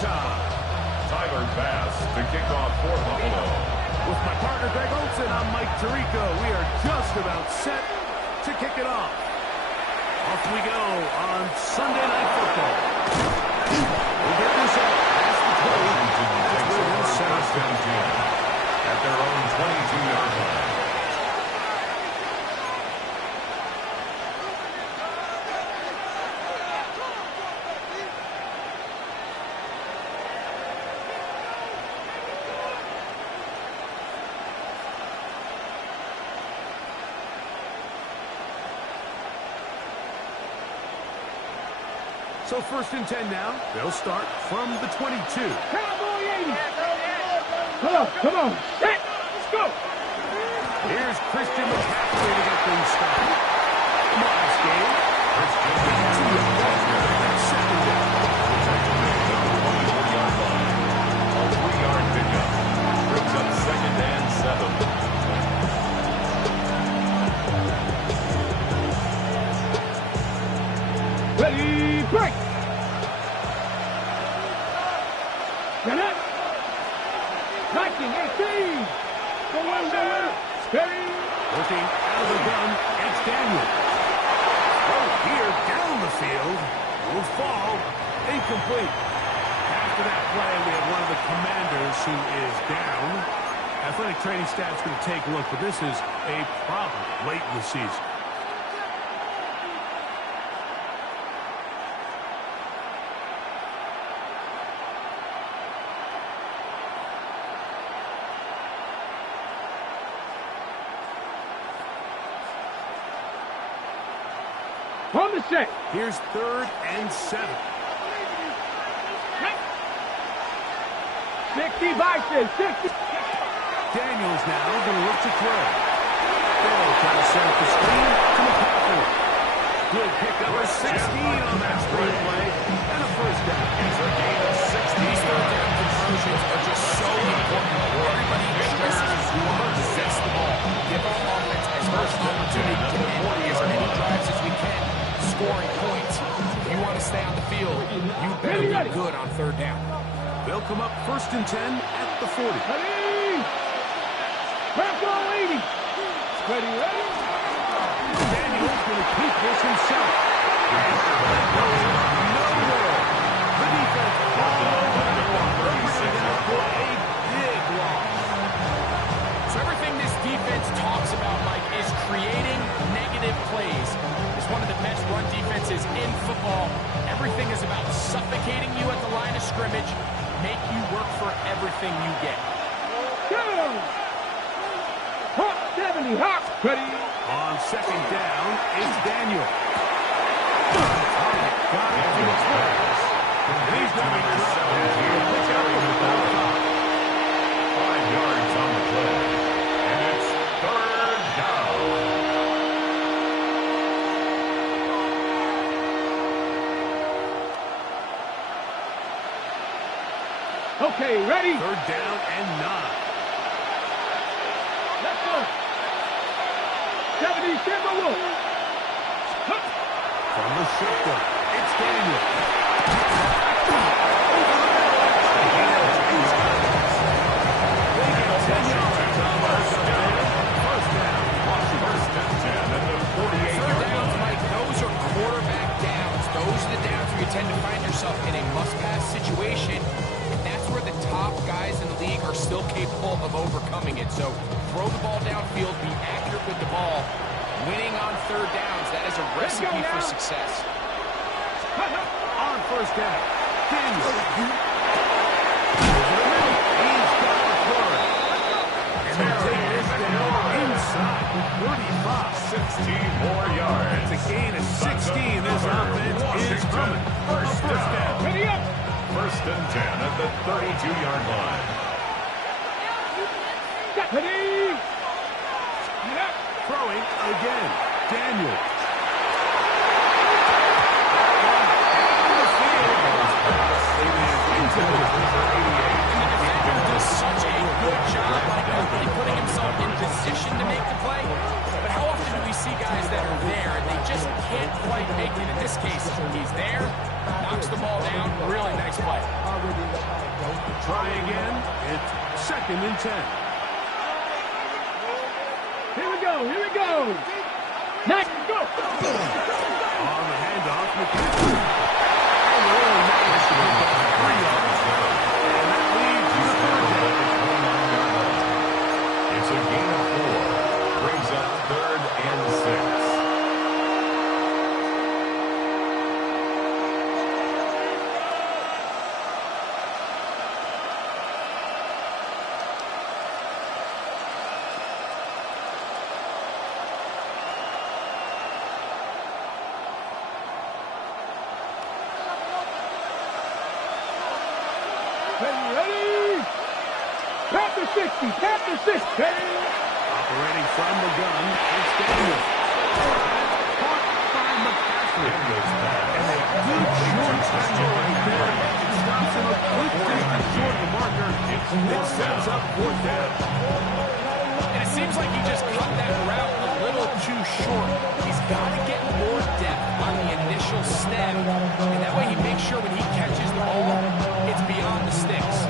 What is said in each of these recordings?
Tyler Bass to kick off for Buffalo. With my partner Greg Olson, I'm Mike Tirico. We are just about set to kick it off. Off we go on Sunday Night Football. We'll get this up past the 20. Washington takes over first and 10 at their own 22-yard line. So first and 10 now. They'll start from the 22. Cowboy 80. Come on. Set. Let's go. Here's Christian McCaffrey to get things started. Nice game. Christian McCaffrey. Second down. Protected on the 24-yard line. A 3-yard pickup. Brings up second and 7. Ready, break. Get up. 19, 18. Go in. Steady. Looking out of the gun, it's Daniel. Oh, here down the field. Will fall. Incomplete. After that play, we have one of the Commanders who is down. Athletic training staff's going to take a look, but this is a problem late in the season. From the set. Here's 3rd and 7. 60 Bison. 60. Daniels now going to look to throw. They'll try to set up the screen to McCaffrey. Good pickup of 16 on that screen play. And a first down. It's a gain of 60. These third down conversions are just so important. Everybody stresses who wants to possess the ball. Give our offense as much opportunity to end as many drives as we can, scoring points. If you want to stay on the field, you better be good on 3rd down. They'll come up 1st and 10 at the 40. Ready. Purple 80. Ready. Daniel's going to keep this himself. Nowhere. The defense all over the block. Bringing it up for a big loss. So everything this defense talks about, Mike, is creating negative plays. It's one of the best run defenses in football. Everything is about suffocating you at the line of scrimmage, make you work for everything you get. Go. Hawk 70. Hawk. Ready. On 2nd down, it's Daniel. Got it to his legs. And he's going to be 5 yards on the play. And it's 3rd down. Okay, ready. 3rd down and 9. Let's go. 70 Timberwolves. From the shotgun, it's Daniel. First and 10 at the 48-yard Downs, line. Mike, those are quarterback downs. Those are the downs where you tend to find yourself in a must-pass situation. And that's where the top guys in the league are still capable of overcoming it. So throw the ball downfield, be accurate with the ball. Winning on 3rd downs, that is a recipe for success. On 1st down, Daniel. He's got the play. And they take this down inside the 35. 16 more yards. That's a gain of 16. This offense is coming. First down. Ready up. 1st and 10 at the 32-yard line. Ready. Get up. Throwing again. Daniel. And the defender does such a good job of really putting himself in position to make the play. But how often do we see guys that are there and they just can't quite make it? In this case, he's there, knocks the ball down. Really nice play. try again. It's 2nd and 10. Here we go. Here we go. Next, go. On the handoff, McCaffrey. And the early managed to get that 3 yards. And that leads to the 3rd down. It's a gain of 4. Brings up 3rd and 6. Ready? Tap the 60. Tap the 60. Operating from the gun, it's Daniel. Caught by McCaffrey. And a good short tackle right there. It stops him a quick distance short of the marker. It sets up 4th down. And it seems like he just cut that route a little too short. He's got to get more depth on the initial step. And that way he makes sure when he catches the ball, it's beyond the sticks.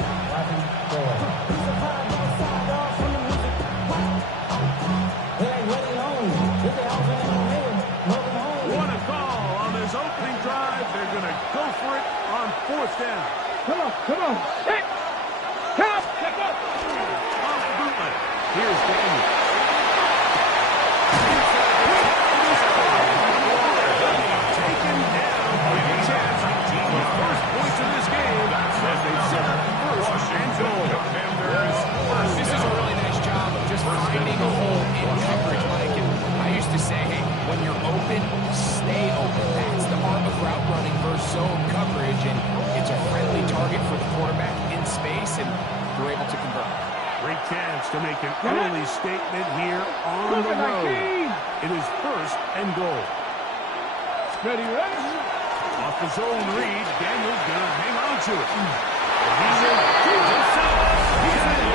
What a call on this opening drive. They're going to go for it on 4th down. Come on, come on. Hit. Come. Check up. Off the bootleg. Here's Daniel. Taken down by the chance. The first points in this game as they set up 1st and goal. This is a really nice job of just finding a hole in coverage, Mike. And I used to say, hey, when you're open, stay open. That's the art of route running versus zone coverage. And it's a friendly target for the quarterback in space, and they're able to convert. Great chance to make an early statement here on the road. It is 1st and goal. Ready, ready? Off the zone read, Daniel's going to hang on to it. He's in. He's in.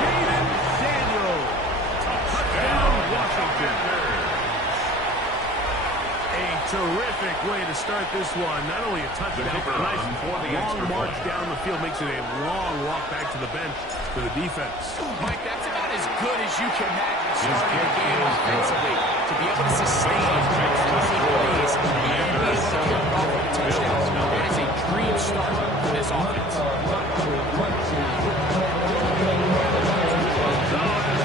Jaden Daniel. Touchdown, Washington. A terrific way to start this one. Not only a touchdown, but a nice long march down the field. Makes it a long walk back to the bench for the defense. Mike, that's about as good as you can imagine starting a game offensively. To be able to sustain 20 plays and be able to get off with a touchdown. That is a dream start for this offense. So after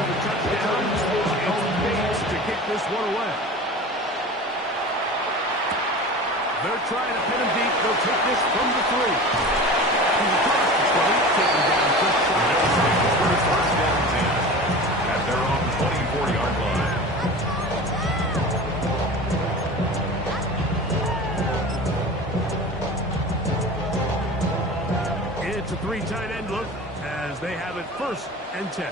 the touchdown, it's Bates to kick this one away. They're trying to pin him deep. They'll take this from the 3. He's across the 20, taken down just shy of the 1st down 10 at their own 24-yard line. It's a 3 tight end look as they have it 1st and 10.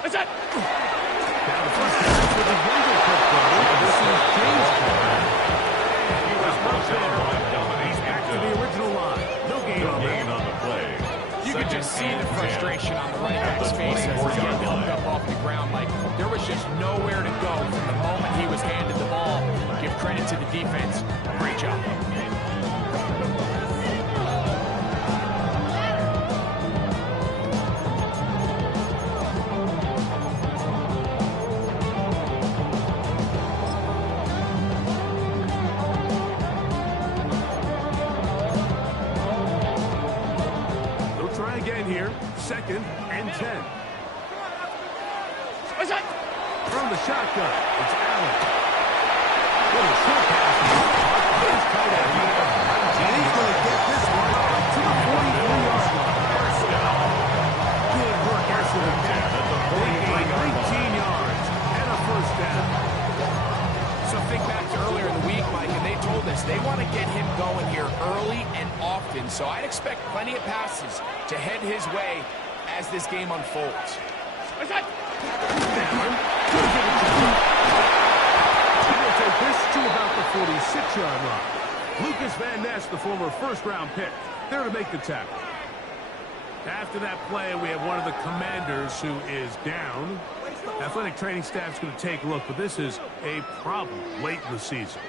What's that? Now the first down for the younger Cook brother. This is James Cook. He was brought down by Dominique. He's back to the original line. No gain on the play. You could just see the frustration on the running back's face as he got bumped up off the ground. Like, there was just nowhere to go from the moment he was handed the ball. Give credit to the defense. Great job. Again here, 2nd and 10. What's that? From the shotgun, it's Allen. Little short pass. He's tight end. And he's going to get this one to the 43-yard line. Good work after the catch. They gain 19 yards and a 1st down. So think back to earlier in the week, Mike, and they told us they want to get him going here early and often. So I'd expect plenty of passes to head his way as this game unfolds. What's that? Allen. He'll take this to about the 46-yard line. Lucas Van Ness, the former 1st-round pick, there to make the tackle. After that play, we have one of the commanders who is down. Athletic training staff's going to take a look, but this is a problem late in the season.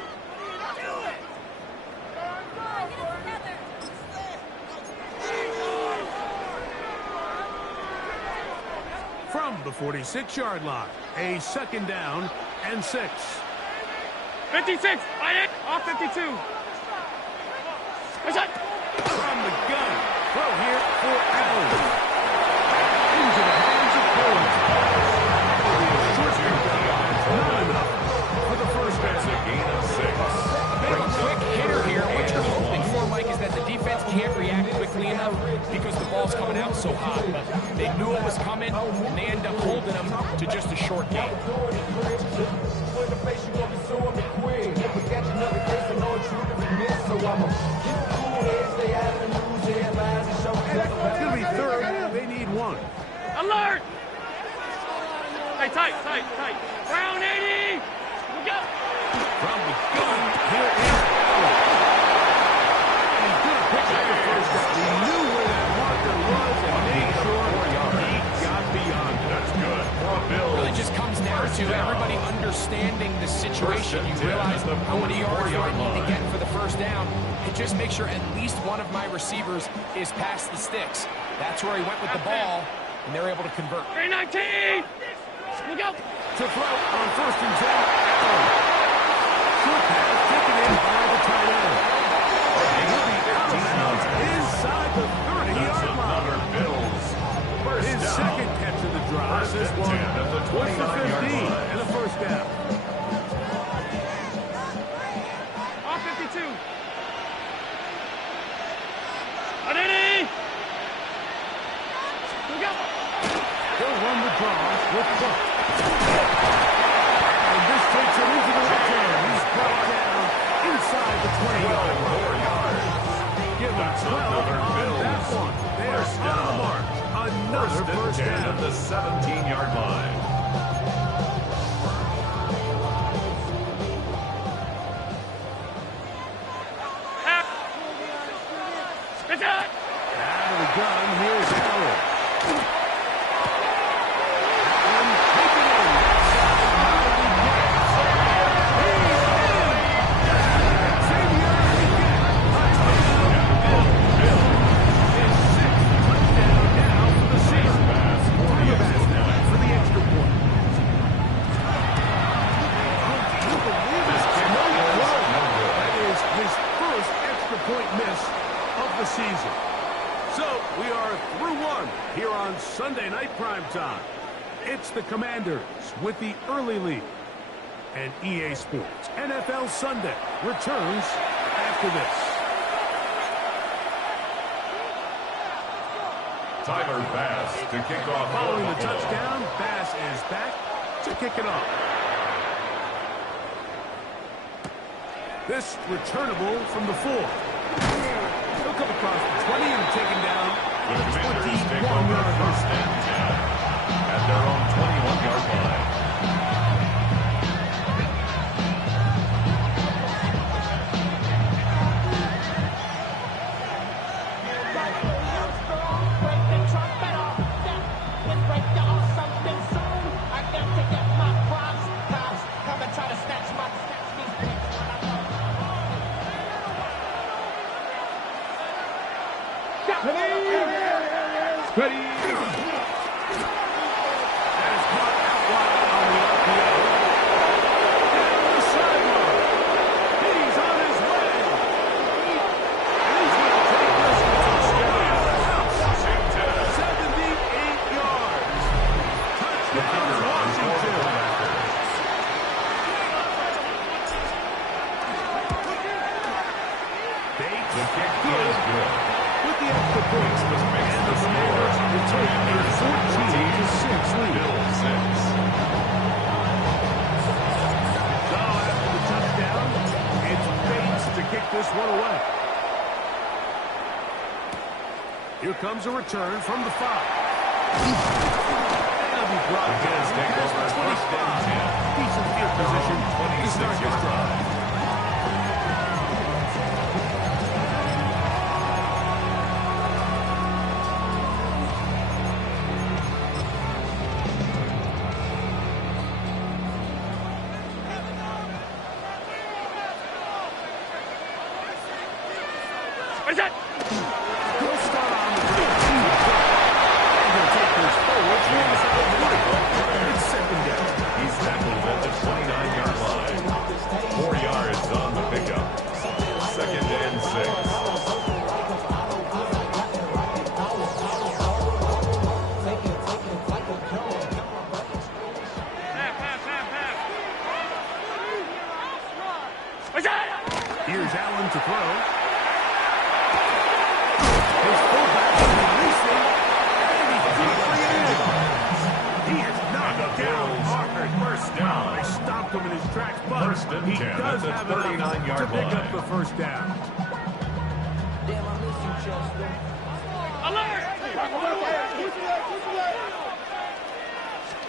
from the 46-yard line. A second down and 6. 56. Off 52. From the gun. Throw here for Allen. Into the hands of Cohen. Not enough for the first down. That's a gain of 6. Big quick hitter here. What you're hoping for, Mike, is that the defense can't react quickly enough because the ball's coming out so hot. But they knew it was coming, and they end up holding them to just a short gain. It's going to be third. They need 1. Alert! Hey, tight. Brown 80. We go. From the gun, here is Allen. And he's going to pick up the first down. He knew where that marker was and made sure he got beyond it. That's good. For Bills. Really just comes down to everybody understanding the situation. You realize how many yards do I need to get for the first down, and just make sure at least one of my receivers is past the sticks. That's where he went with the ball, and they're able to convert. 319. We go. To throw on first and 10, Allen. Short pass taken in by the tight end. And he'll be out of bounds inside the 30-yard line. Bills. First His down. second catch of the drive. This one was the 15 and a first down. Off 52. Adini. We go. They'll run the draw with Buck. And this takes him into the red zone. He's brought down inside the 20-yard line. Give him 12 on that one. They are on the mark. Another first down at the 17-yard line. It's out. Out of the gun, here's Allen. Allen taken in. His sixth touchdown now for the season. Time pass now for the extra point. Can you believe this? That is his first extra point miss of the season. So we are through 1 here on Sunday Night Primetime. It's the Commanders with the early lead. And EA Sports NFL Sunday returns after this. Tyler Bass to kick off. Following the touchdown, Bass is back to kick it off. This returnable from the 4. He'll come across the 20 and taken down The at the Commanders take 21-yard over line. first and 10 at their own 21-yard line. Ready. That is caught out wide on the RPO. Down the sideline. He's on his way. And he's going to take this touchdown. 78 yards. Touchdown, Washington. Bates, The kick good. is good. With the extra points, and the Commanders will take a 14-6 lead. Bills 6. So after the touchdown, it's Bates to kick this one away. Here comes a return from the 5. That'll be brought down past the 25. Decent field position to start this drive. Where's that? He'll start on the break. And he'll take this forward. Here's Allen to throw. His fullback is releasing, and he's dropping it. He is knocked down hard. First down. They stopped him in his tracks, but First and he 10 does at the have enough 39-yard to pick up line. the first down. Damn, I miss you, Chester. Alert!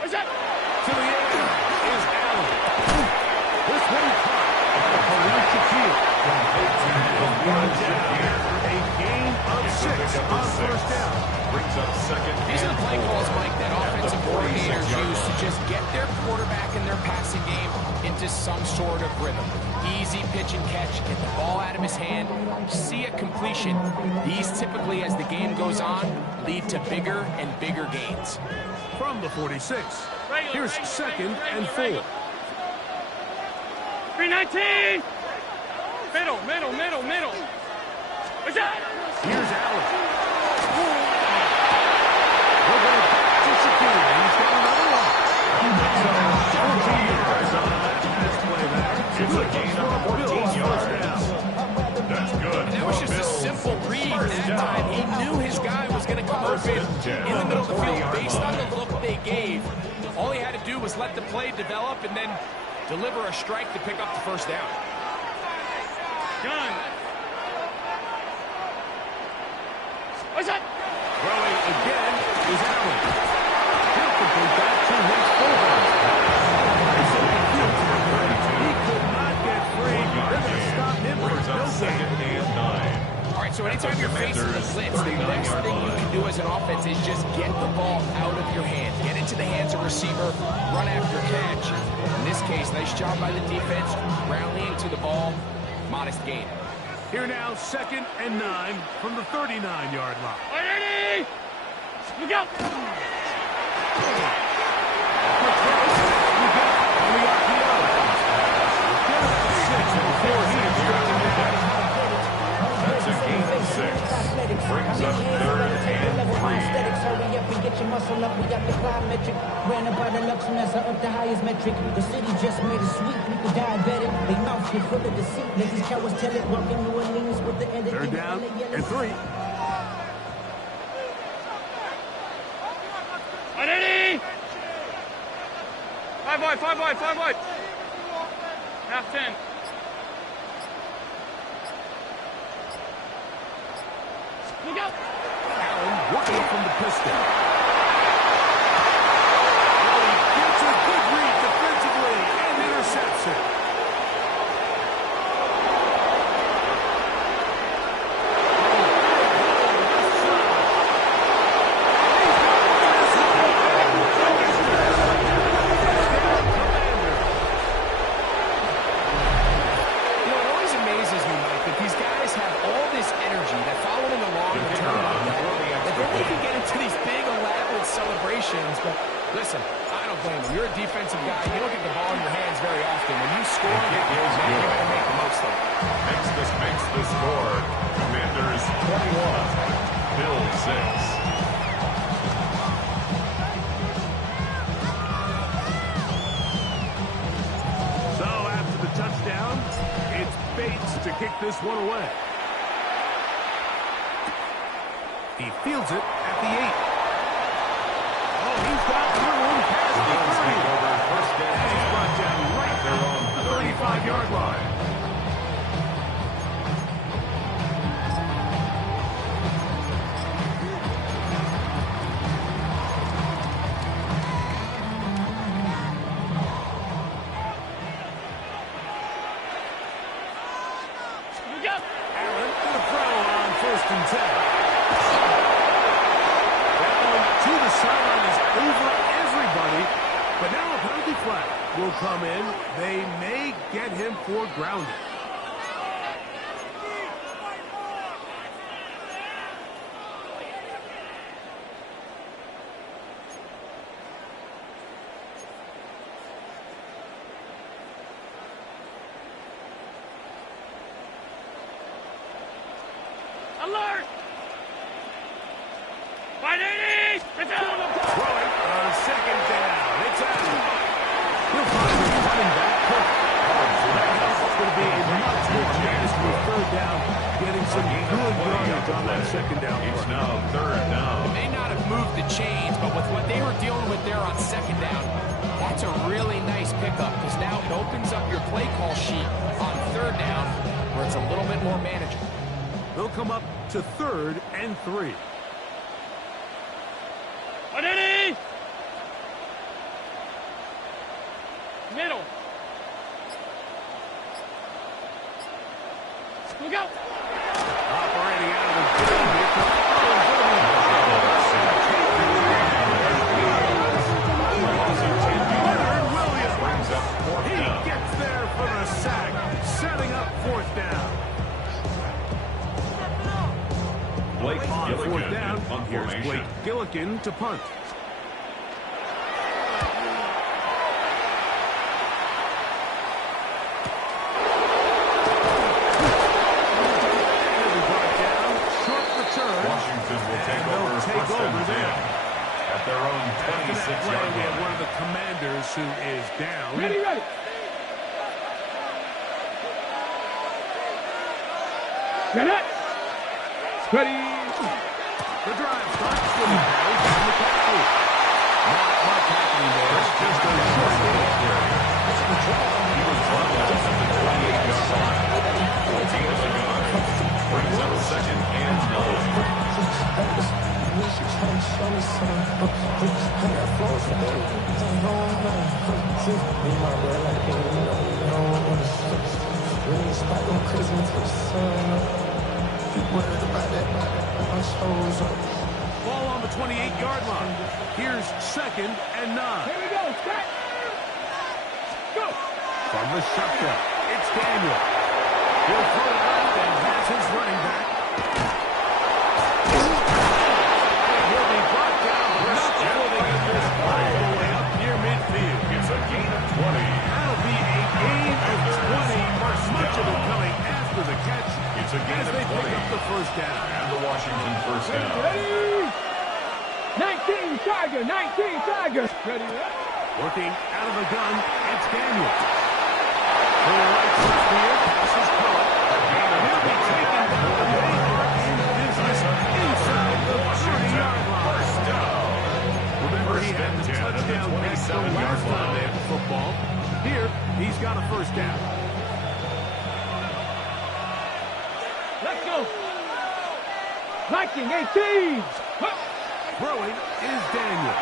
What's that? To the air is Allen. This one caught by Khalil Shakir. A gain of 6 on first down. Brings up second. These are the play calls, Mike, that offensive coordinators use to just get their quarterback and their passing game into some sort of rhythm. Easy pitch and catch, get the ball out of his hand, see a completion. These typically, as the game goes on, lead to bigger and bigger gains. From the 46, here's second and 4. 319! Middle. What's that? Here's Allen. We're going back to Shakir. He's got another one. 14 yards on that pass play there. It's a gain of 14 yards. That's good. And that was just a simple read that time. He knew his guy was going to come open in the middle of the field based on the look they gave. All he had to do was let the play develop and then deliver a strike to pick up the first down. Gun. What's that? Throwing again is Allen. He'll complete that to his fullback. He could not get free. They're going to stop him for Brings no up second gain. and 9. All right, so anytime you're facing the blitz, the next thing you can do as an offense is just get the ball out of your hand. Get into the hands of receiver, run after catch. In this case, nice job by the defense, rallying to the ball, modest gain. Here now, second and 9 from the 39-yard line. Ready! Look out! That's a gain of 6. Brings up third and 3. Hurry up and get your muscle up. We got the plyometric. Ran up by the Lux Mesa up the highest metric. The city just made it sweet. People diabetic. They mouth get full of deceit. Let these cowards tell it. Walking New Orleans with the end of They're down and 3. Ready! 5 wide. Half 10. Look out! Allen working from the pistol. He gets a good read defensively and intercepts it. But listen, I don't blame him. You're a defensive guy. You don't get the ball in your hands very often. When you score, you better make the most of it. Makes the score. Commanders 21, Bills 6. So after the touchdown, it's Bates to kick this one away. He fields it at the 8. He's got room past the 30. And he's brought down right there on the 35-yard line. Allen to the throw on 1st and 10. To the sideline is over everybody, but now a penalty flag will come in. They may get him for grounding. Alert! 580! It's out! Throwing on 2nd down. It's out. He'll find his running back quick. So that help is going to be a much more managed some good yardage on that second down. It's now third down. May not have moved the chains, but with what they were dealing with there on second down, that's a really nice pickup because now it opens up your play call sheet on third down where it's a little bit more manageable. They'll come up to 3rd and 3. Ready? Middle. Look out. Operating out of the gun. He gets there for the sack, setting up 4th down. Blake On 4th Gilligan down, in punt here's formation. Blake Gilligan to punt. Washington will take over first and 10 at their own After that play, 26-yard we have line. one of the Commanders who is down. Ready. Get it. Ready. The drive starts with a carry down the tackle. Not much happening there. It's just a short little carry. He was brought down at the 28-yard line. 14 of the gun. Brings up second and 9. Ball on the 28-yard line. Here's 2nd and 9. Here we go. Set. Go. From the shotgun, it's Daniel. He'll throw it out and has his running back. And he'll be brought down not before they get this all the way up near midfield. It's a gain of 20. That'll be a gain of 20. Much of it coming after the catch It's a gain as of they 20. pick up the first down. And the Washington first down. Ready. 19 Tiger. 19 Tiger. Ready. Working out of the gun, it's Daniel. To the right side here, passes caught. He'll be taken down. They are in business inside the 30-yard line. First down. Remember, he had the 10 at the touchdown catch the 27-yard last time line. they had the football. Here, he's got a first down. Let's go. 19 18. Throwing is Daniel.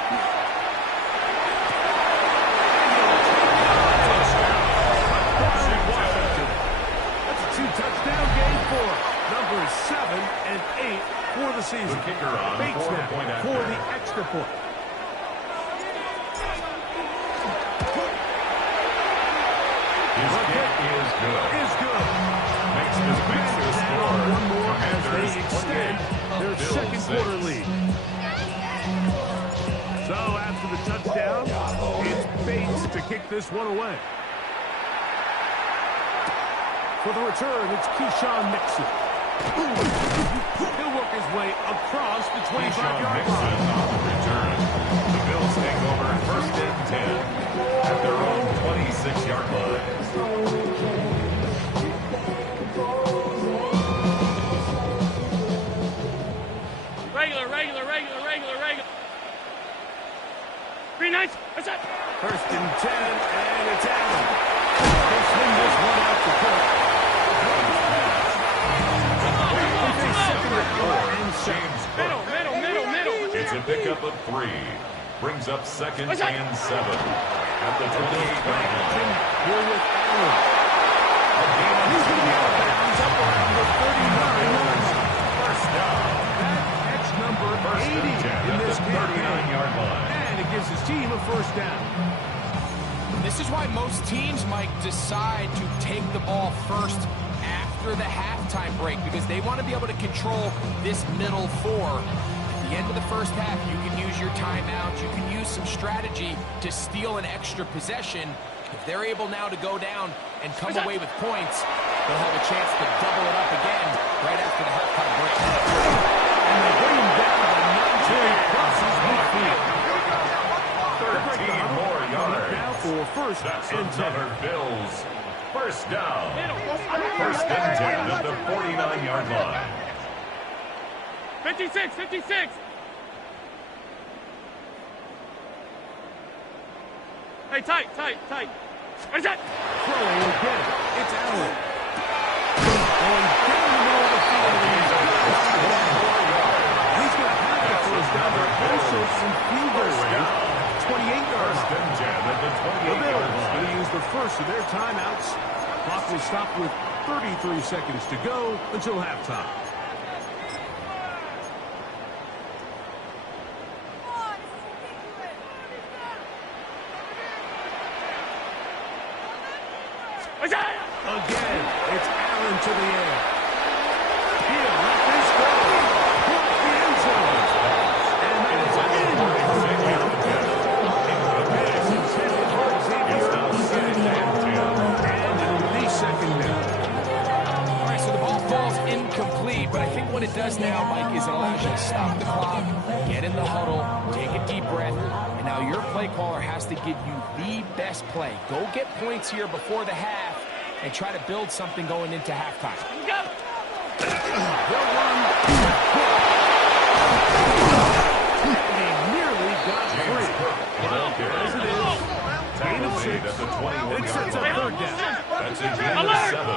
That's a 2-touchdown game for numbers 7 and 8 for the season. The kicker on Bates for the now point after. for the extra point. His kick is good. Is good. Makes the Commanders score. One more as they Commanders extend 28, their Bills second 6. quarter lead. So after the touchdown, it's Bates to kick this one away. For the return, it's Keyshawn Nixon. He'll work his way across the 25-yard Nixon line. on the return. The Bills take over first and 10 at their own 26-yard line. Regular. 3 nights. What's up? First and 10, and it's Allen. They swing this one out the court. James Cook. It's a pickup of 3. Brings up second and 7 at the 28-yard line. Here with Allen. He's going to be out of bounds up around the 39. First down. That catch number 80 in this campaign. 39-yard line. And it gives his team a first down. This is why most teams might decide to take the ball first after the halftime break because they want to be able to control this middle 4. At the end of the first half, you can use your timeouts. You can use some strategy to steal an extra possession. If they're able now to go down and come away with points, they'll have a chance to double it up again right after the halftime break. And they bring him down to 9 crosses midfield. 13 more yards. Now for first That's and 10. another Bills. First down. First and 10 at the 49-yard 20-yard line. 56, 56. Hey, tight. What is that? Throwing again. It's Allen. Going down the middle of the field. He's going to have that first down. They're also in field goal range. 28-yard line. The The 28-yard Bills line. going to use the first of their timeouts. Clock will stop with 33 seconds to go until halftime. Again, it's Allen to the air. He'll let this go. Caught the end zone. And that is in. And it'll be second down. All right, so the ball falls incomplete, but I think what it does now, Mike, is it allows you to stop the clock, get in the huddle, take a deep breath, and now your play caller has to give you the best play. Go get points here before the half and try to build something going into halftime. They'll run. And he nearly got free. Well, as it is, gain of 6. At the 21-yard It sets up line. third down. That's a gain of 7.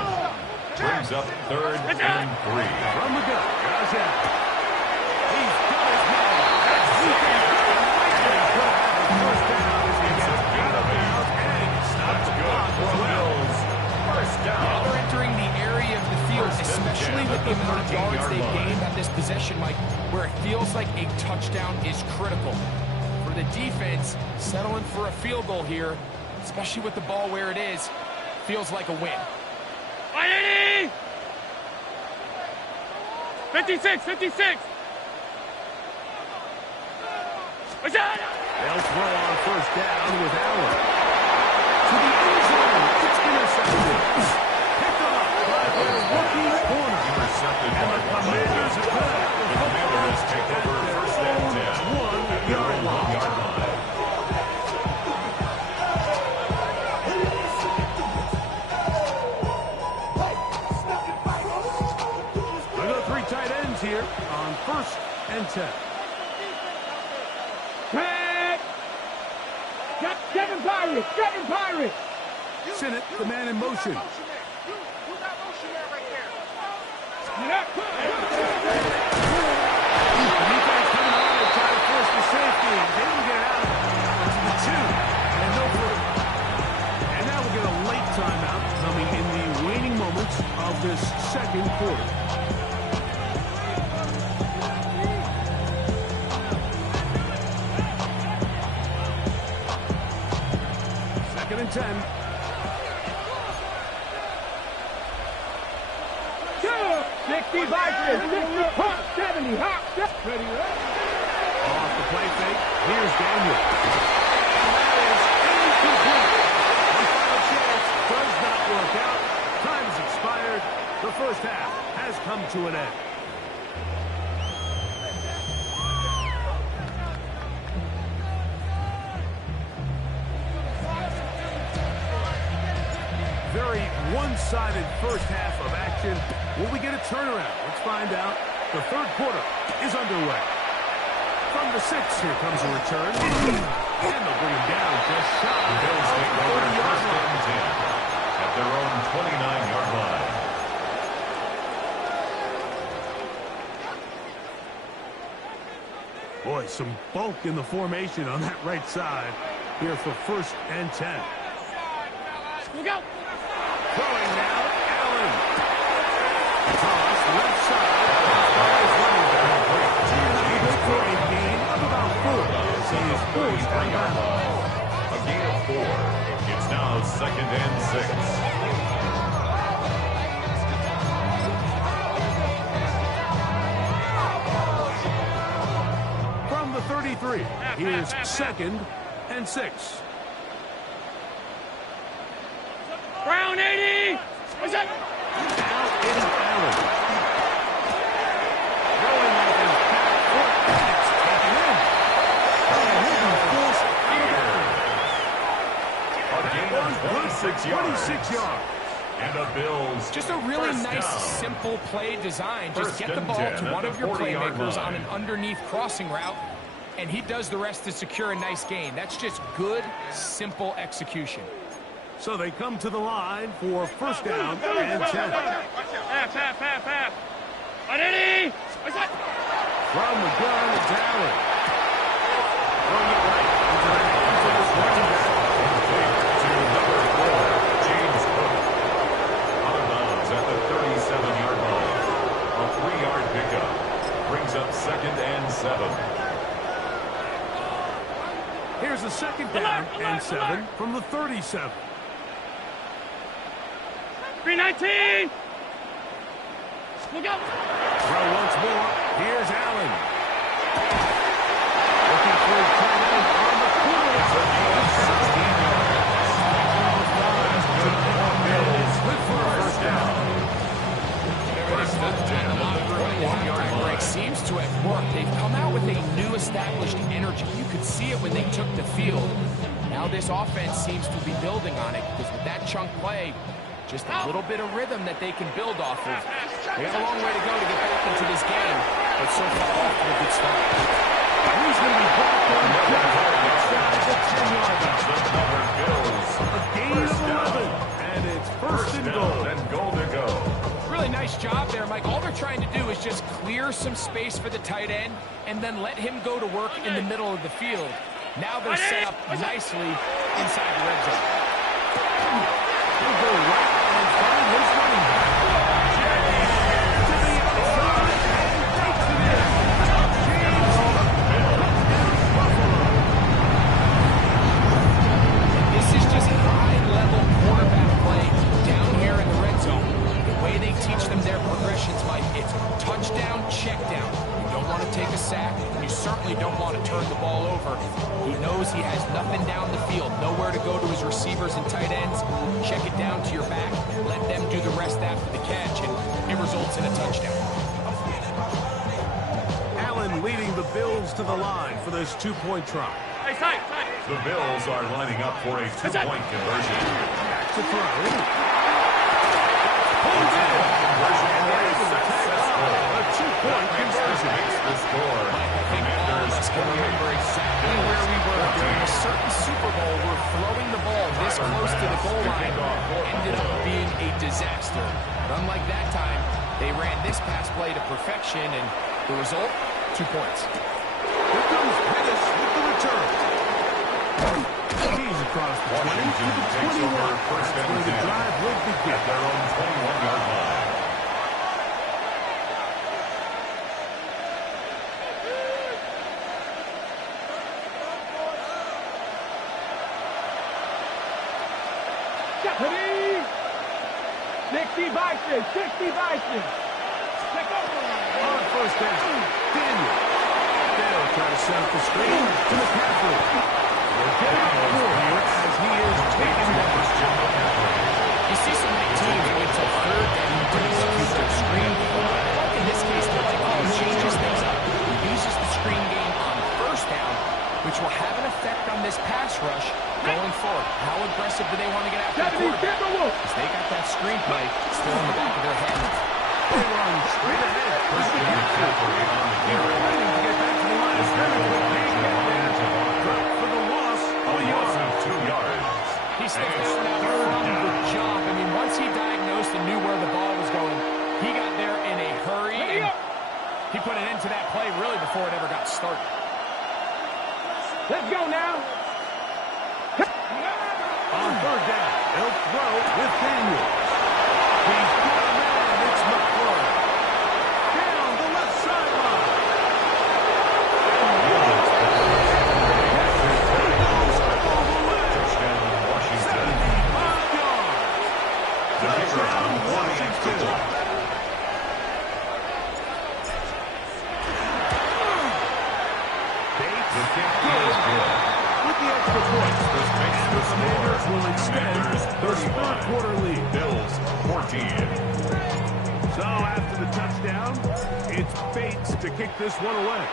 Brings up 3rd and 3. From the gun, guys out. He's got his man. He can go. And he's going to have the first down as he gets out of bounds and stops the clock as well. First Now down. they're entering the area of the field, especially with the amount of yards they've gained on this possession, Mike, where it feels like a touchdown is critical. For the defense, settling for a field goal here, especially with the ball where it is, feels like a win. 180! 56, 56. What's that? They'll throw on first down with Allen. To the end zone. It's intercepted. Picked up by their rookie corner. Intercepted And the by Commanders are going to have the The Commanders take over first and 10. 1-yard line. They've got 3 tight ends here on first and 10. Tag! Seven Pirates! Sinnott, the man in motion. The defense coming on to try to force the safety. They didn't get out to the 2. And no further. And now we'll get a late timeout coming in the waning moments of this second quarter. Second and 10. 60 Vikings, 60 Hawk, 70 Hawk. Ready, Off the play fake. Here's Daniel. And that is incomplete. One final chance does not work out. Time has expired. The first half has come to an end. Very one-sided first half of action. Will we get a turnaround? Let's find out. The third quarter is underway. From the 6, here comes a return. And they'll bring him down just shy The Bills of take the over 30-yard first line. and 10 at their own 29-yard line. Boy, some bulk in the formation on that right side here for first and 10. Look out! Throwing now, Allen. Toss left side. By his running back. Good for a gain of about 4 as he is forced out of bounds. A gain of 4. It's now 2nd and 6. From the 33, here's 2nd and 6. Brown 80! What's that? Now Eddie Allen. Throwing with his back foot, and it's taken in. And he'll be forced out of bounds. A gain of 26 yards. 26 yards. And And the Bills. Just a really first nice, down. simple play design. Just First get the and ball 10 to at one the of your 40-yard playmakers line. on an underneath crossing route, and he does the rest to secure a nice gain. That's just good, simple execution. So they come to the line for first down and 10. Pass. Ready? From the gun, it's Allen. Throwing it right into the hands of his running back. To number 4, James Cook. Out of bounds at the 37-yard line. A 3-yard pickup. Brings up 2nd and 7. Here's a second down and 7 from the 37. 319. Look out. Throw once more. Here's Allen. Looking for a tight end on the corner. 16 yards. Bills with first down. First and 10 at the 21-yard line. Seems to have worked. They've come out with a new established energy. You could see it when they took the field. Now this offense seems to be building on it because with that chunk play, just a little bit of rhythm that they can build off of. They have a long way to go to get back into this game, but so far off to a good start. He's going to be blocked on the outside the 10-yard line. Another Bills. A gain of 11, and it's first and goal. And goal to go. Really nice job there, Mike. All they're trying to do is just clear some space for the tight end and then let him go to work in the middle of the field. Now they're set up nicely inside the red zone. He'll go right and find his running back. To the outside and takes it in. James Cook, touchdown Buffalo. This is just high-level quarterback play down here in the red zone. The way they teach them their progressions, Mike, it's touchdown, check down. You don't want to take a sack, and you certainly don't want to turn the ball over. He knows he has nothing down the field, nowhere to go to his receivers and tight ends. Check it down to your back, let them do the rest after the catch, and it results in a touchdown. Allen leading the Bills to the line for this two-point try. The Bills are lining up for a 2-point conversion. Back to throw. Conversion is successful. A two-point conversion. Makes the score. I think all of us can remember exactly where we were during a certain Super Bowl where throwing the ball this close to the goal line ended up being a disaster. But unlike that time, they ran this pass play to perfection, and the result, 2 points. Here comes Pettis with the return. He's across the 20 to Washington the takes 21. over first That's and where the 10 drive will begin. at their own 21-yard line. Ready? 60 Bison. 60 Bison. Check over. On first down, Daniel. They'll try to set up the screen to McCaffrey. They'll get out for here as he is taken down. You see so many teams wait till third down to execute their screen play. In this case, the play caller changes things up. He uses the screen game on first down, which will have an effect on this pass rush going forward. How aggressive do they want to get after the quarterback? Because they got that screen play still in the back of their head. They run straight ahead. First and McCaffrey on the carry. Ready to get back to the line of scrimmage, but can't get there. Drop for the loss of a yard. 2 yards. He stepped out from the jump. I mean, once he diagnosed and knew where the ball was going, he got there in a hurry. And he put an end to that play really before it ever got started. Let's go now. On third down, they'll throw with Daniel. He's got a man. It's McClure. Down the left sideline. Touchdown, Washington. 75 yards. The kicker on Washington. Bates The kick is good. with the extra points. This makes And the the Commanders score. will extend their third quarter lead. Bills 14. So after the touchdown, it's Bates to kick this one away.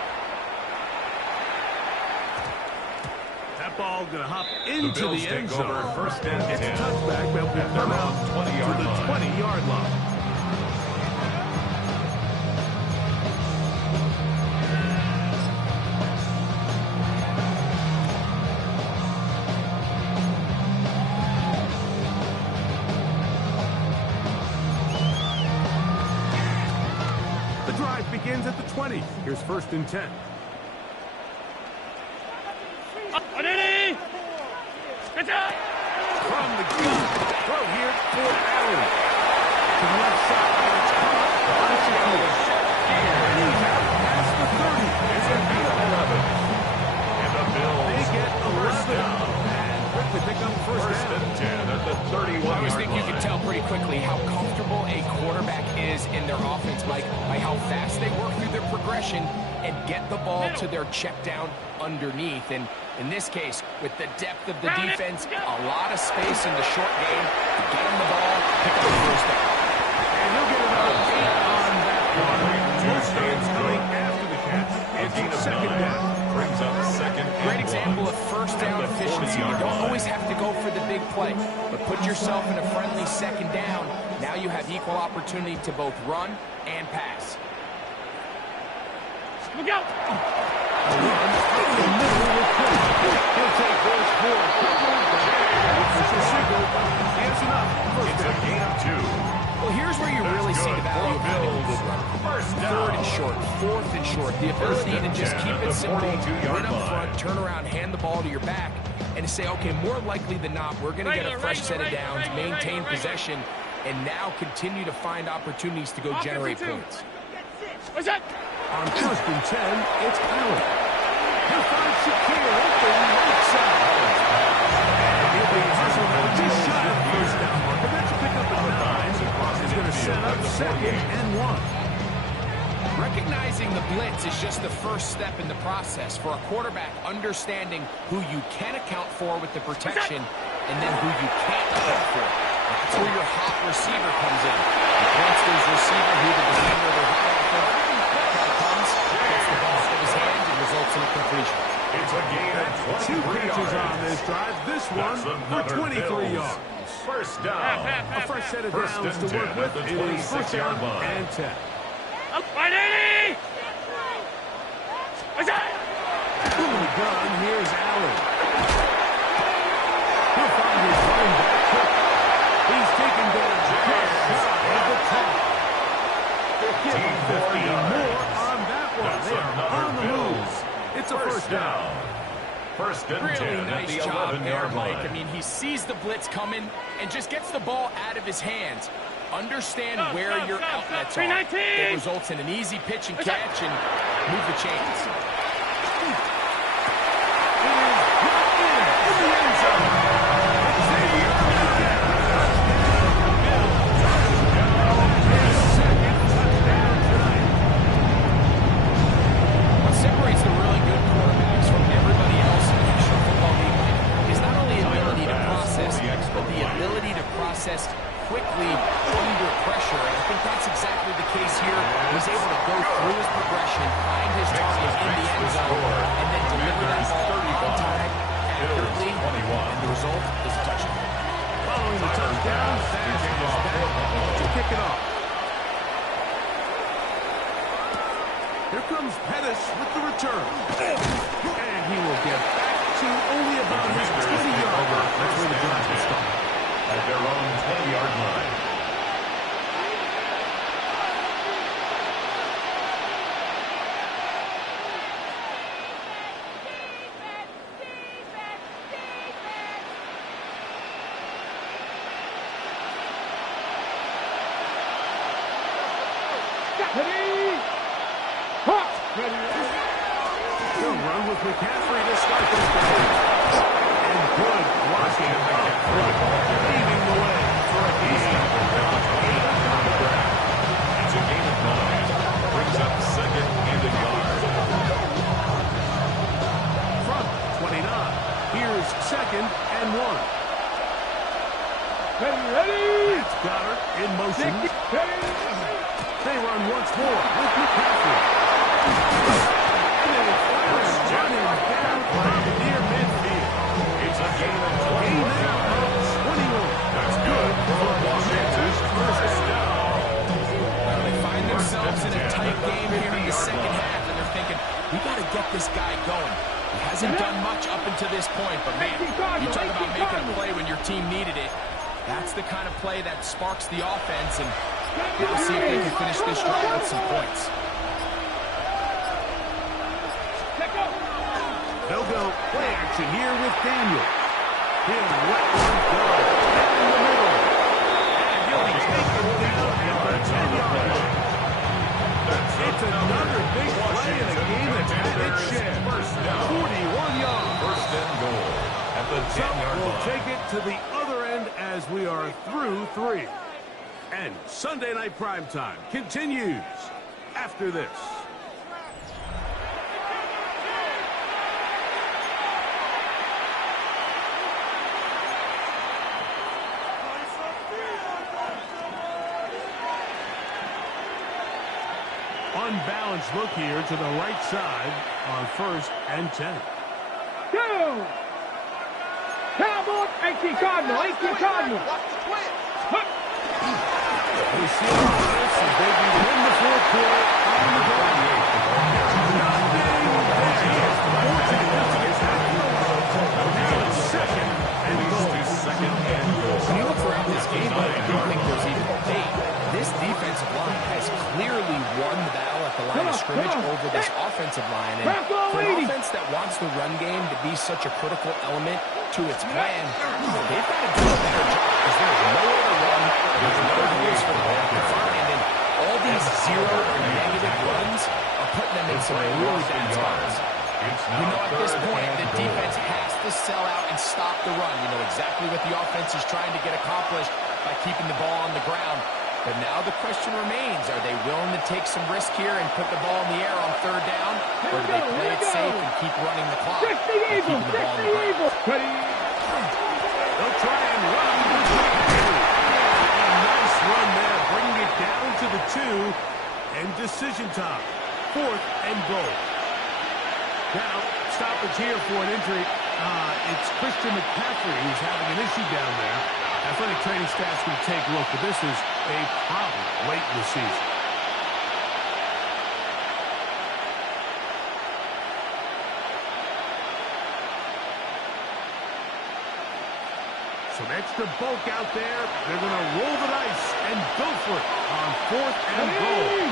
That that ball going to hop into The Bills the end take over zone. first and It's a 10. touchback that will come out to 20-yard the line. 20-yard line. The drive begins at the 20. Here's first and 10. From the gun, throw here for Allen. To the left side, it's caught by Shakir. And he's out past the 30. It's a gain of 11. And the Bills They get first 11 down. and quickly pick up first First down. and 10 at the 31-yard I always think you line. can tell pretty quickly how comfortable a quarterback is in their offense, Mike, by how fast they work through their progression and get the ball to their check down underneath. And in this case, with the depth of the defense, a lot of space in the short game, get him the ball, pick up the first down. And he'll get about 8 on that one. Most fans coming after the catch. Gain It's of second 9 down. brings up second and Great example 1. of first down At the efficiency. You 40-yard don't line. always have to go for the big play, but put yourself in a friendly second down. Now you have equal opportunity to both run and pass. Look out! The run up the middle with Cook. He'll take those 4. It's a single. He has enough. First It's a down. gain of 2. Well, here's where you That's really see good the value of for having a Bills. good runner. First Third down. and short, fourth and short. The ability to and just 10 keep at it the simple, 42-yard win up line. front, turn around, hand the ball to your back, and to say, okay, more likely than not, we're going to get a fresh set of downs, maintain possession, and now continue to find opportunities to go generate points. What's that? On first and 10, it's Allen. He'll find Shakir open right side. And he'll be hustled out just shy of the first down mark. And that's a pickup at 9. He's going to set up second and 1. Recognizing the blitz is just the first step in the process for a quarterback, understanding who you can account for with the protection and then who you can't account for. That's where your hot receiver comes in. He points to his receiver who the defender they're hot off of. Ball comes, gets the ball out of his hand, and results in a completion. It's a gain of 2 23 catches yards. on this drive. This one That's for another 23 Bills. yards. First down. A fresh set of First downs and to work 10 with. at the It is first 26-yard down line. and 10. Up, 180! What's that? From the gun, here's Allen. He'll find his running back Cook. He's taken down just of the top. 15 more on that one. That's They are another on the Bills. move. It's a first down. First and Really 10 at nice the job there, 11-yard Mike. line. I mean, he sees the blitz coming and just gets the ball out of his hands. Understand where your outlets are. 319. It results in an easy pitch and catch and move the chains. It is brought in the end zone. Xavier his second touchdown tonight. What separates the really good quarterbacks from everybody else in the National Football League, Mike, is not only the ability to process, but the ability to process quickly under pressure. And I think that's exactly the case here. He's able to go through his progression, find his target in the end zone, and then deliver that ball on time, accurately, and the result is a touchdown. Following the touchdown, Fast is back to kick it off. Here comes Pettis with the return. And he will get back to only about his 20-yard line. That's where the drive will start. At their own 20-yard line. Ready? Hot! Ready? He'll run with McCaffrey to start this game. And good blocking up front, leading the way for a gain of 8. It's a gain of 9. Brings up second and a yard. From 29, here's second and 1. Ready? That's Goddard in motion. Ready? They run once more with McCaffrey. And they fire run him down from near midfield. Gain now of 21. That's good for Washington's first down. Well, they find themselves in a tight game here in the second half, and they're thinking, we got to get this guy going. He hasn't done much up until this point, but man, you talk about making a play when your team needed it. That's the kind of play that sparks the offense, and we'll see if they can finish this drive with some points. They'll go play action here with Daniel. He'll let one go down the middle. And he'll be taken down at the 10-yard line. It's another big play in a game that's had its share. 41 yards. First and goal at the 10-yard We'll line. take it to the other end as we are through 3. And Sunday Night Primetime continues after this. Unbalanced look here to the right side on 1st and 10. Go! Cowboy, 18 Cardinal, 18 Cardinal. We see all this as they begin the fourth quarter on the ground. Nothing. He is fortunate enough to get that goal. Now it's second and goal. When you look around this game, I don't think there's even a debate. This defensive line has clearly won the battle at the line of scrimmage over this offensive line. And for an offense that wants the run game to be such a critical element to its plan, they've got to do a better job because there's nowhere to run, there's no rules for the back to find, and all these zero or negative runs are putting them in some really bad spots. You know, at this point, the defense has to sell out and stop the run. You know exactly what the offense is trying to get accomplished by keeping the ball on the ground. But now the question remains, are they willing to take some risk here and put the ball in the air on 3rd down? Or do they play it safe and keep running the clock and keeping the ball on the ground? They'll try and run. A nice run there, bringing it down to the 2. And decision time. 4th and goal. Now, stoppage here for an injury. It's Christian McCaffrey who's having an issue down there. Athletic training staff's going to take a look, but this is a problem late in the season. Some extra bulk out there. They're going to roll the dice and go for it on 4th and goal.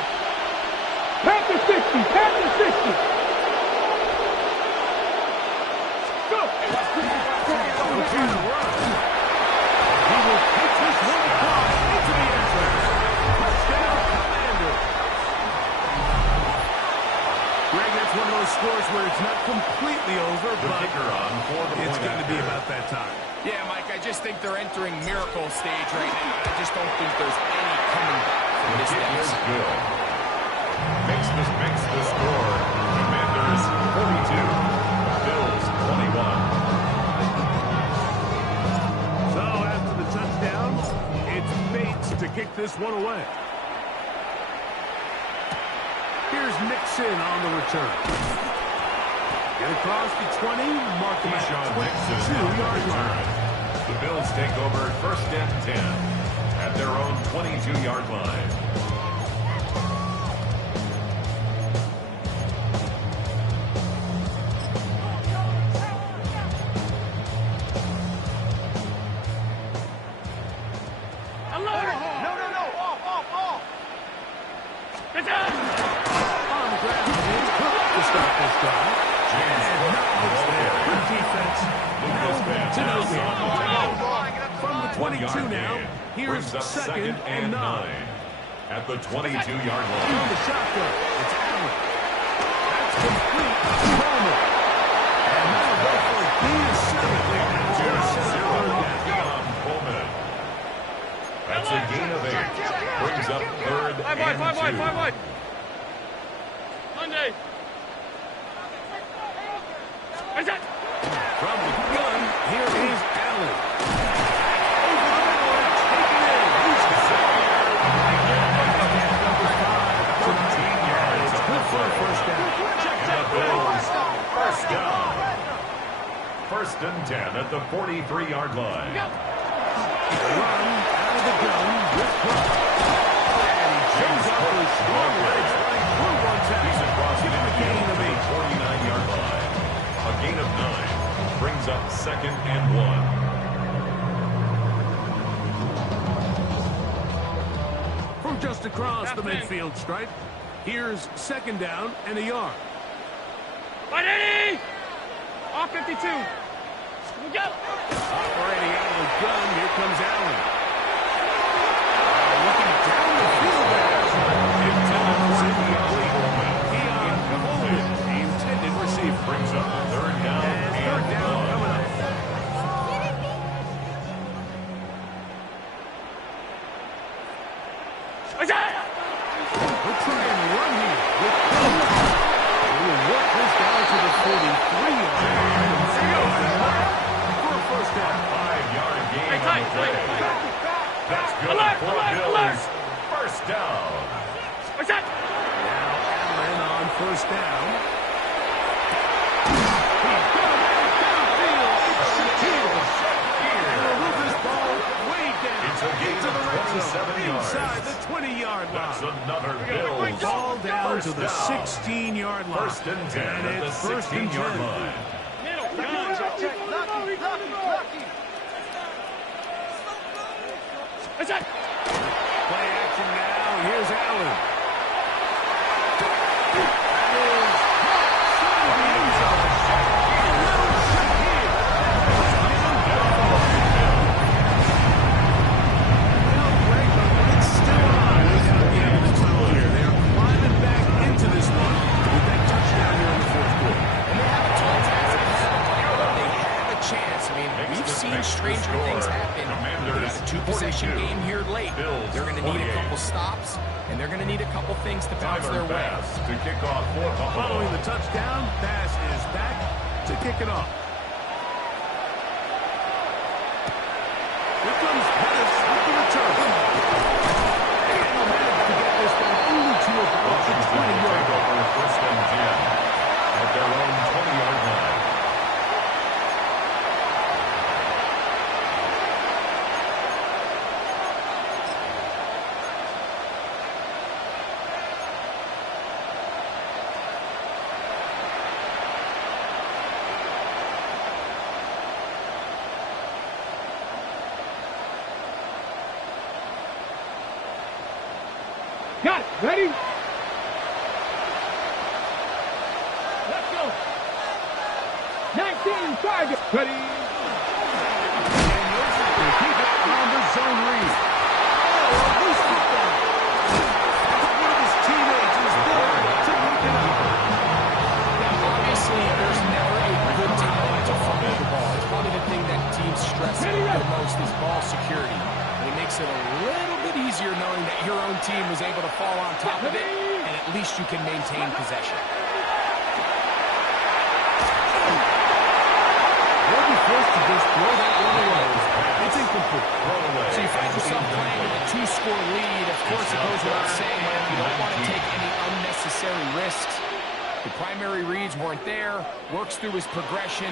Pass the 60, pass the 60. Go! Okay, run. He will take this one across into the end zone. Touchdown, Commanders. Greg, that's one of those scores where it's not completely over, but it's going to be about that time. Yeah, Mike, I just think they're entering miracle stage right now. I just don't think there's any coming back from this deficit. Good. Makes the score. Commanders 42. Bills 21. So after the touchdown, it's Bates to kick this one away. Here's Mixon on the return. Get across the 20, mark him at 22-yard line. The Bills take over 1st and 10 at their own 22-yard line. From the 22 now, here's 2nd and 9. At the 22-yard line. In the shotgun, it's Allen. That's complete to Romo. And that'll go for a gain of 7. That's a gain of 8. Brings up 3rd and 2. 5 wide. Monday. From the gun, here is Allen. First and 10 at the 43-yard line. Run out of the gun with Clark. And he shows up with strong legs running through one tackle. He's across Give him a gain of 8. 49-yard line. A gain of 9 brings up 2nd and 1. From just across the midfield stripe, here's 2nd down and a yard. Ready? All 52. We go. Operating out of the gun, here comes Allen. Looking down the field there. Intended receiver complete. Keon Coleman, the intended receiver. Brings up 3rd down And 3rd down coming up. We'll try and run here with Coleman. We will work this down to the 43-yard line. For a first down. 5-yard gain Hey, on tight, the play. tight. That's good Alert, for alert, Bills. alert. First down. What's that? Now Allen on first down. It's a gain of 27 yards. Inside the 20-yard That's line. another Bills. Ball down to First the down. 16-yard line. 1st and 10 And at the it's 1st and 16-yard 10. line. What's that? Play action now. Here's Allen. Stranger things happen. They got a 2-possession game here late. They're going to need a couple stops, and they're going to need a couple things to bounce their way. To kick off for Buffalo. Following the touchdown, pass is back to kick it off. Here comes Pettis with the return. And they'll manage to get this one only to about the 20-yard line. 1st and 10 at their own 20-yard line. Got it. Ready? Let's go. 19 target. Ready? They keep it on the zone read. Loose football. One of his teammates is there to pick it up. Now, obviously, there's never a good time to fumble the ball. It's probably the thing that teams stress the most is ball security. And it makes it a little bit easier knowing that your own team was able to fall on top of it, and at least you can maintain possession. They'll be forced to just throw that one away. It's incomplete. So you find yourself playing with a 2-score lead. Of course, it goes without saying that you don't want to take any unnecessary risks. The primary reads weren't there. Works through his progression,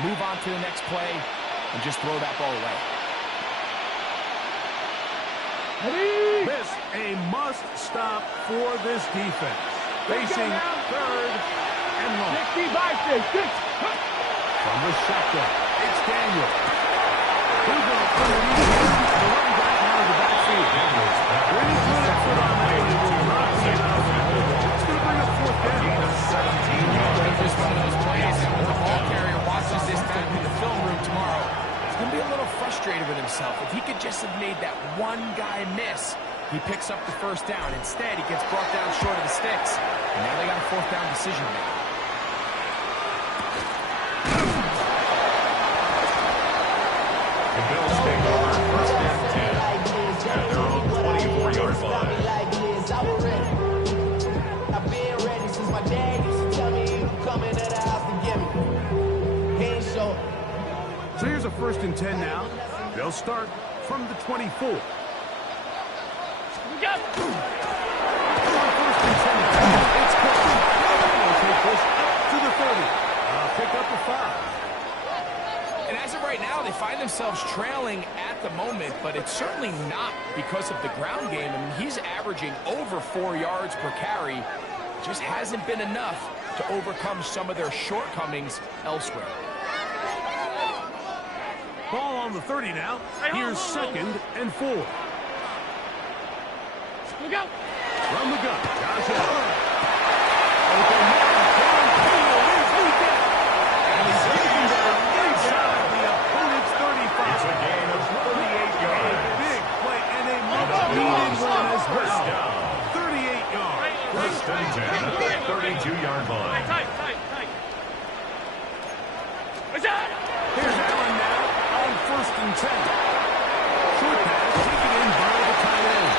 move on to the next play, and just throw that ball away. This a must-stop for this defense. Facing 3rd and long. 65, 6. From the shotgun, it's Daniel. Who's going to underneath him? The running back out of the backfield. When he put his foot on that, he will not be enough. It's going to bring up 4th down. It's just one of those plays that when the ball carrier watches this back in the film room tomorrow, he's going to be a little frustrated with himself. If he could just have made that one guy miss, he picks up the 1st down. Instead, he gets brought down short of the sticks, and now they got a 4th down decision to make. The Bills take over 1st and 10 at their own 24-yard line. I've been ready since my dad used to tell me he would come into the house to get me. He ain't show. So here's a 1st and 10 now. They'll start from the 24. We got On 1st and 10. It's Coleman. They'll take this up to the 30. Pick up a 5. And as of right themselves trailing at the moment, but it's certainly not because of the ground game. I mean, he's averaging over 4 yards per carry. Just hasn't been enough to overcome some of their shortcomings elsewhere. Ball on the 30 now. Here's 2nd and 4. Look out. From the gun, Josh Allen. Open man, downfield is Lucas. And he's taking that inside the opponent's 35. It's a gain of 38 yards. A big play and a much-needed one as well. 38 yards. First and 10 at the 32-yard line. Tight. Here's Allen now on 1st and 10. Short pass taken in by the tight end.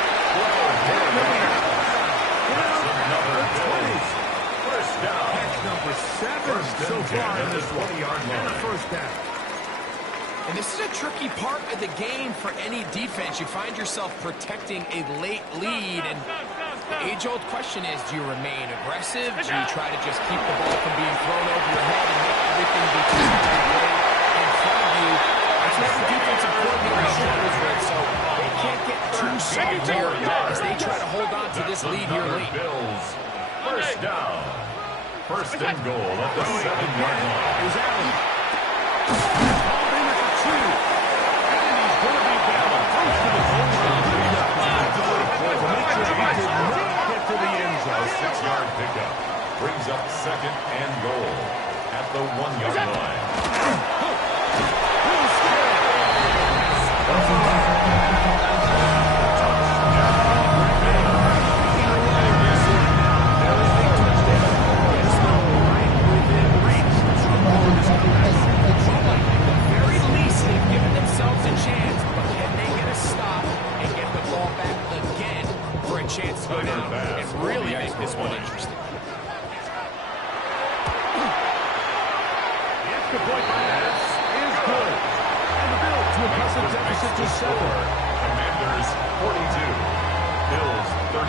First down. Catch number 7 so far in this 20-yard line. and a first down. And this is a tricky part of the game for any defense. You find yourself protecting a late lead, and the age-old question is, do you remain aggressive? Do you try to just keep the ball from being thrown over your head and make everything be in front of you? That's what the defensive coordinator struggles with, so they can't get too soft here as they try to hold on to this lead here late. Bills. First down. First and goal at the 7-yard line. Is Allen. Ball in at the 2. And he's going to be down close to the goal line. To make sure he did not get to the end A zone. 6-yard pickup brings up 2nd and goal at the 1-yard line. He'll score. Very least, they've given themselves a chance, but can they get a stop and get the ball back again for a chance to go down and really make this one interesting? The extra point by Adams is good. And the Bills to a massive deficit to 7. Commanders 42. Bills 35.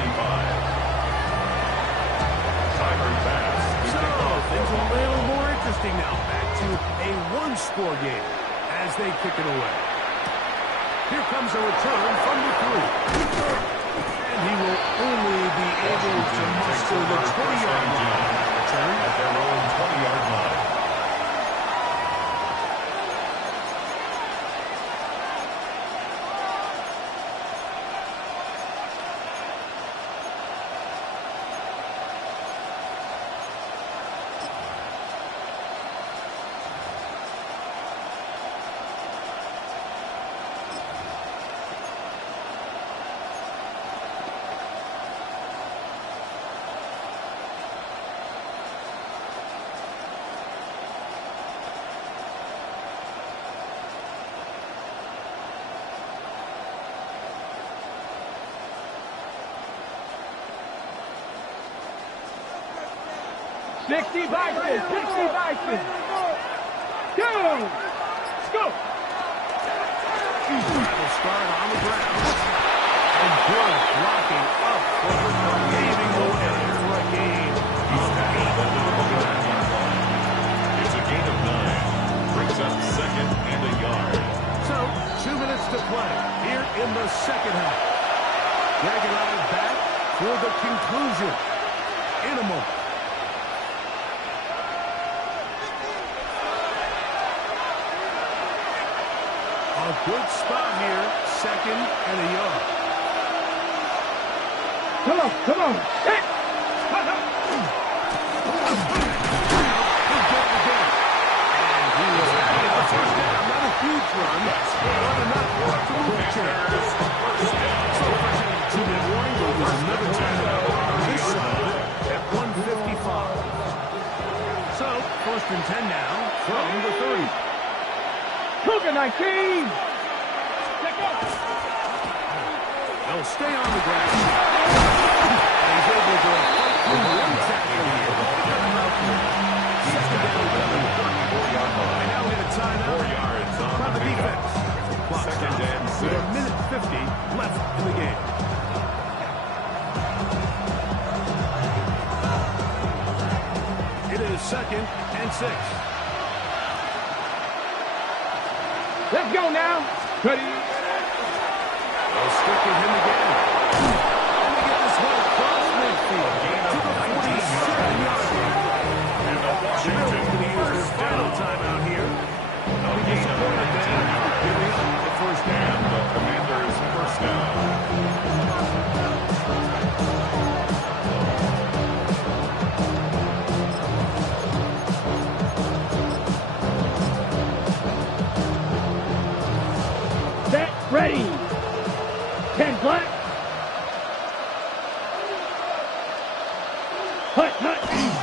Timer pass. So, things a little more interesting now. Back to a one-score game as they kick it away. Here comes a return from the 3. And he will only be able to muster the 20-yard line. Return At their own 20-yard line. Sixty boxes. Go. Let's go. will start on the ground. And good blocking up for the paving the way for a gain. It's a gain of 9. Brings up 2nd and a yard. So, 2 minutes to play here in the second half. Dragonize back for the conclusion in a moment. A good spot here, 2nd and a yard. Come on. Hit. And he was having a first down, not a huge run, but enough to move the chains. So fresh out of the 2-minute warning, but there's another timeout on this side at 1:55. So, 1st and 10 now from the 30. Cougar 19. They'll stay on the ground. And he's able to fight through one tackle here. Second down, 34-yard they line. now get a 4 timeout yards by on the the defense. Clock Second stops and with 6. a minute 50 left in the game. It is 2nd and 6. Let's go now. Ready? They'll stick with him again. And they get this one across midfield to the 47-yard line. And the Washington Going to use their final timeout here. I'll be disappointed then after giving up the first down. and the Commanders first down. Set. Ready. 10 black. Hut, hut.